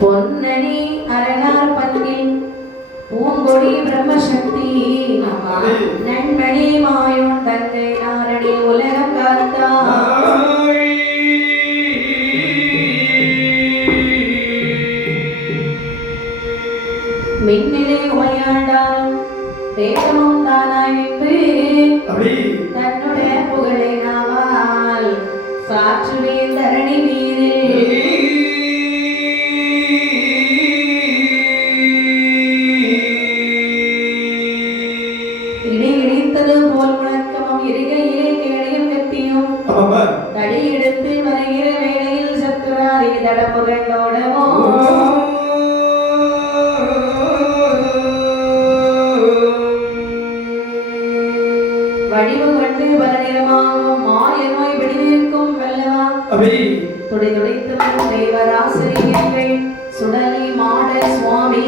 பொன்னணி அரணார் பங்கில் பூங்கொடி பிரம்மசக்தி நன்மணி மாயோன் தங்கை நாரணி உலகம் காத்தா மின்னிலே உமையாண்டாலும் தேசமும் தானாய் நின்று தன்னுடைய புகழை நாவால் சாற்றுவே தரணி மீதில் இடி இடித்தது போல் முழக்கமும் இருகையிலே கேடையும் கத்தியும் தடி எடுத்து வருகிற வேளையில் சத்துராதி தடப்புகண்டோடவோ வடிவு கண்டு பலநிறமாகவும் மாய நோய் விடுவிக்கும் வல்லவா துடை துடைத்து வரும் தேவராசிரியர்கள் சுடலி மாட சுவாமி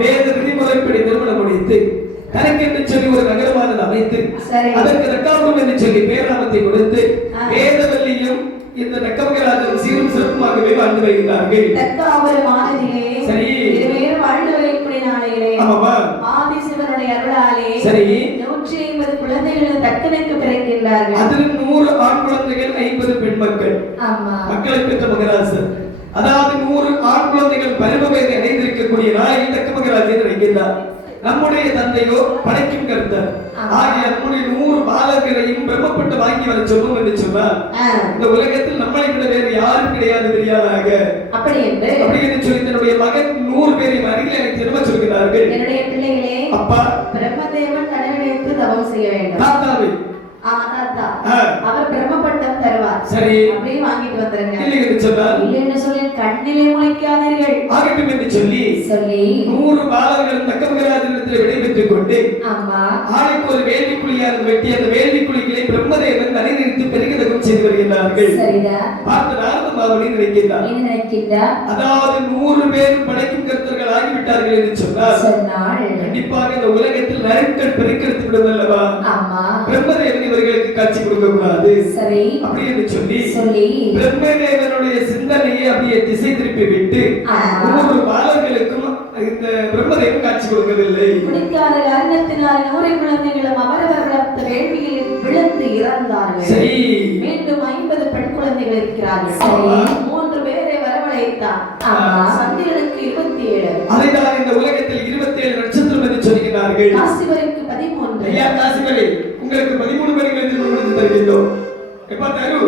வேத விதிமுறைப்படி திருமணம் முடித்து கணக்கு என்று சொல்லி ஒரு நகரமானது அமைத்து அதற்கு ரக்காபுரம் என்று சொல்லி பேராமத்தை கொடுத்து வேதவல்லியும் இந்த நக்கமகராஜன் சீரும் சிறப்புமாகவே வாழ்ந்து வருகிறார்கள். சரி வாழ்ந்து வரக்கூடிய நாளையிலே ஆதிசிவனுடைய அருளாலே சரி 150 குழந்தைகள் தக்கனுக்கு பிறக்கின்றார்கள். அதில் 100 ஆண் குழந்தைகள் 50 பெண் மக்கள். மக்களை பெற்ற மகராசன். அதாவது 100 ஆண் குழந்தைகள் பருவ வயதை அடைந்திருக்கக்கூடிய நாளை தக்க மகராஜன் நினைக்கின்றார். நம்முடைய தந்தையோ படைக்கும் கருத்தர் ஆகிய நம்முடைய 100 பாலர்களையும் பிரம்மப்பட்டு வாங்கி வர சொல்லும் என்று சொன்னார். இந்த உலகத்தில் நம்மளை விட வேறு யாரும் கிடையாது பெரியாராக. அப்படி என்று சொல்லி தன்னுடைய மகன் 100 பேரையும் அருகில் எனக்கு திரும்ப சொல்கிறார்கள். என்னுடைய பிள்ளைகளே, அப்பா பிரம்மதேவன் கடவுளுக்கு தவம் செய்ய வேண்டும். தாத்தாவே அவர் பிரம்மப்பட்டம் தருவார். சரி, அப்படியே வாங்கிட்டு வந்துருங்க. இல்லைன்னு சொல்லி கண்ணிலே முளைக்காதீர்கள் ஆகட்டும் என்று சொல்லி 100 பாலர்கள் தக்கமகராஜனிடத்தில் விடைபெற்றுக் கொண்டு ஆளுக்கு ஒரு வேள்விக்குழியாக வெட்டி அந்த வேள்விக்குழிகளை பிரம்மதேவன் நடைநிறுத்தி பெருகிதகம் செய்து வருகிறார்கள். பார்த்து நாரதமாவணி நினைக்கின்றார். அதாவது 100 பேர் படைக்கும் கருத்தர்கள் ஆகிவிட்டார்கள் என்று சொன்னார். கண்டிப்பாக இந்த உலகத்தில் நரங்கள் பெருக்கெடுத்து விடும் அல்லவா? பிரம்மதேவன் இவர்களுக்கு காட்சி கொடுக்க கூடாது. சரி, அப்படி என்று சொல்லி பிரம்மதேவனுடைய சிந்தனையை அப்படியே திசை திருப்பி விட்டு 100 பாலர்களுக்கும் இந்த பிரம்மதேவன் காட்சி கொடுக்கவில்லை. முடிக்காத காரணத்தினால் 100 குழந்தைகளும் அவரவர் வேள்வியில் விழுந்து இறந்தார்கள். சரி, மீண்டும் 50 பெண் குழந்தைகள் இருக்கிறார்கள். 3 பேரை வரவழைத்தார். சந்திரனுக்கு 27. அதைதான் இந்த உலகத்தில் 27 நட்சத்திரம் என்று சொல்கிறார்கள். காசிவரைக்கு 13. ஐயா காசிவரை, உங்களுக்கு 13 பேர்கள் என்று முடித்து தருகின்றோம். எப்ப தரு?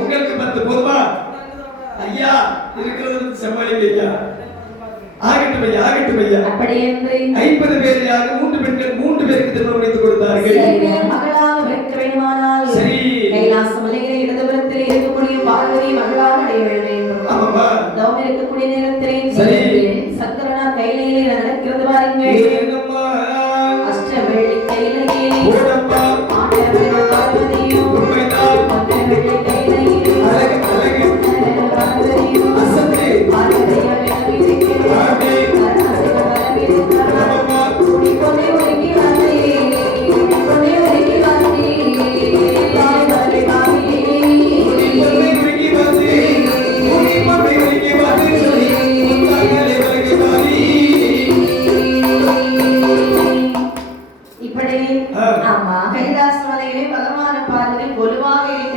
உங்களுக்கு 10 போதுமா? ஐயா இருக்கிறது சமாளிக்க ஐயா. ஆகட்டும் ஐயா, ஆகட்டும் ஐயா. அப்படி என்று 50 பேரையாக 3 பெண்கள் 3 பேருக்கு திருமணம் முடித்து கொடுத்தார்கள். மகளாக வைக்க வேண்டுமானால் சரி, கைலாச மலையிலே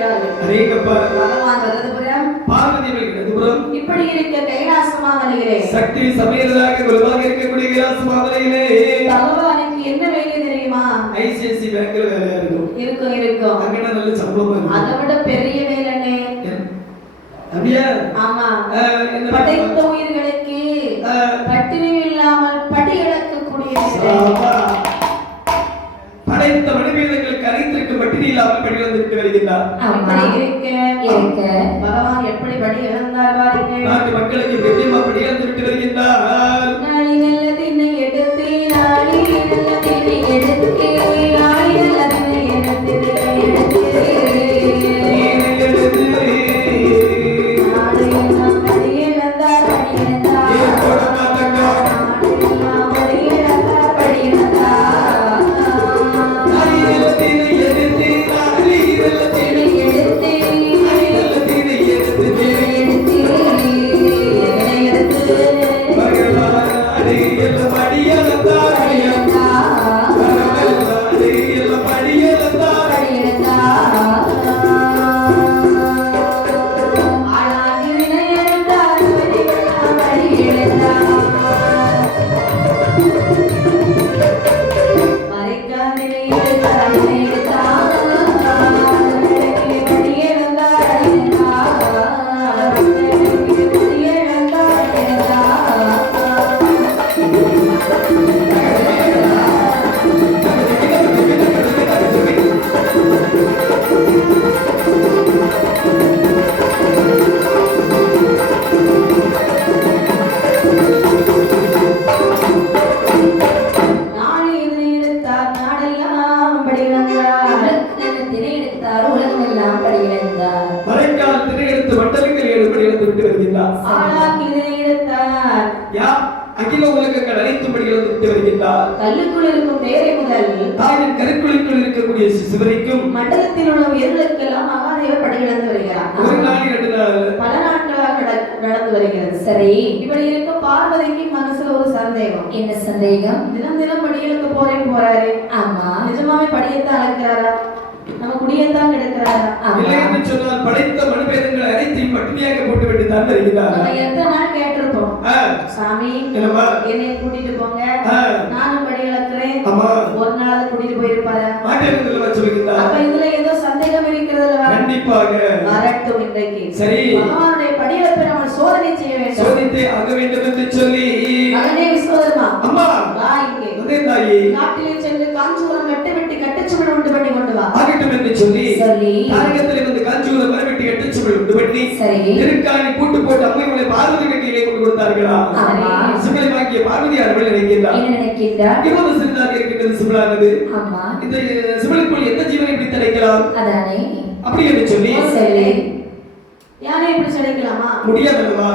வருகிறார்கள். அரேங்கப்பா பகவான் வலதுபுறம், பார்வதி இடதுபுறம் இப்படி இருக்க கைலாச மாமலையிலே சக்தி சமையலாக குருவாக இருக்கக்கூடிய கைலாச மாமலையிலே பகவானுக்கு என்ன வேலை தெரியுமா? ஐசிஐசி பேங்க்ல வேலையா இருக்கும். இருக்கும். அங்கன நல்ல சம்பளமா இருக்கும். அதை விட பெரிய வேலைனே. அப்படியா? ஆமா. என்ன படைத்த உயிர்களுக்கு பட்டினி இல்லாமல் படி இழக்கக்கூடிய வேலை. படைத்த மனிதர்களுக்கு அனைத்திற்கு பட்டினி இல்லாமல் படி வந்துட்டு வருகிறார். அப்படி இருக்க பகவான் எப்படி படி இழந்தார் பாருங்க. நாட்டு மக்களுக்கு பெரியமா படி வந்துட்டு வருகிறார். நாளை நல்ல திண்ணை எடுத்து நாளை நல்ல திண்ணை எடுத்து நாளை நல்ல திண்ணை எடுத்து நாளை எல்லாம் படி இழந்தார் படி இழந்தார் படி இழந்தார் படி இழந்தார் திண்ணை எடுத்து கல்லுக்குள் இருக்கும் தேரை முதல் தாயின் கருக்குழிக்குள் இருக்கக்கூடிய சிசுவரைக்கும் மண்டலத்தில் உள்ள உயிர்களுக்கெல்லாம் மகாதேவர் படி இழந்து வருகிறார். ஒரு நாள் 2 நாள் பல நாட்களாக நடந்து வருகிறது. சரி, இப்படி இருக்க பார்வதிக்கு மனசுல ஒரு சந்தேகம். என்ன சந்தேகம்? தினம் தினம் படியலுக்கு போறாரு. ஆமா, நிஜமாவே படியத்தான் அழைக்கிறாரா? நம்ம குடியத்தான் கிடக்கிறாரா? இல்லைன்னு சொன்னால் படைத்த மனுபேதங்கள் அனைத்தையும் பட்டினியாக போட்டு விட்டு தான் வருகிறார். நம்ம எத்தனை நாள் கேட்டிருப்போம், சாமி என்னை கூட்டிட்டு போங்க, நானும் படி இழக்கிறேன். ஒரு நாளாவது கூட்டிட்டு போயிருப்பாரு. அப்ப இதுல ஏதோ சந்தேகம் இருக்கிறது. கண்டிப்பாக வரட்டும். இன்றைக்கு சரி, பகவானுடைய படி இழப்பை நம்ம சோதனை செய்ய வேண்டும். சோதித்தே ஆக வேண்டும் என்று சொல்லி மகனே விஸ்வதர்மா, அம்மா காட்டிலே சென்று காஞ்சிபுரம் வெட்டி கட்டுச்சுவல் உண்டு பண்ணி கொண்டு வா ஆகட்டும் என்று சொல்லி தாரகத்திலே வந்து காஞ்சிபுரம் வெட்டி கட்டுச்சுவல் உண்டு பண்ணி திருக்காணி பூட்டு போட்டு அம்மைகளை பார்வதி கையிலே கொண்டு கொடுத்தார்களா? சிவலை வாங்கிய பார்வதி அவர்கள் நினைக்கின்றார் இவ்வளவு சிறிதாக இருக்கின்றது சிவலானது. இந்த சிவலுக்குள் எந்த ஜீவனை இப்படி தடைக்கலாம் அப்படி என்று சொல்லி யானை இப்படி தடைக்கலாமா? முடியாதல்லவா?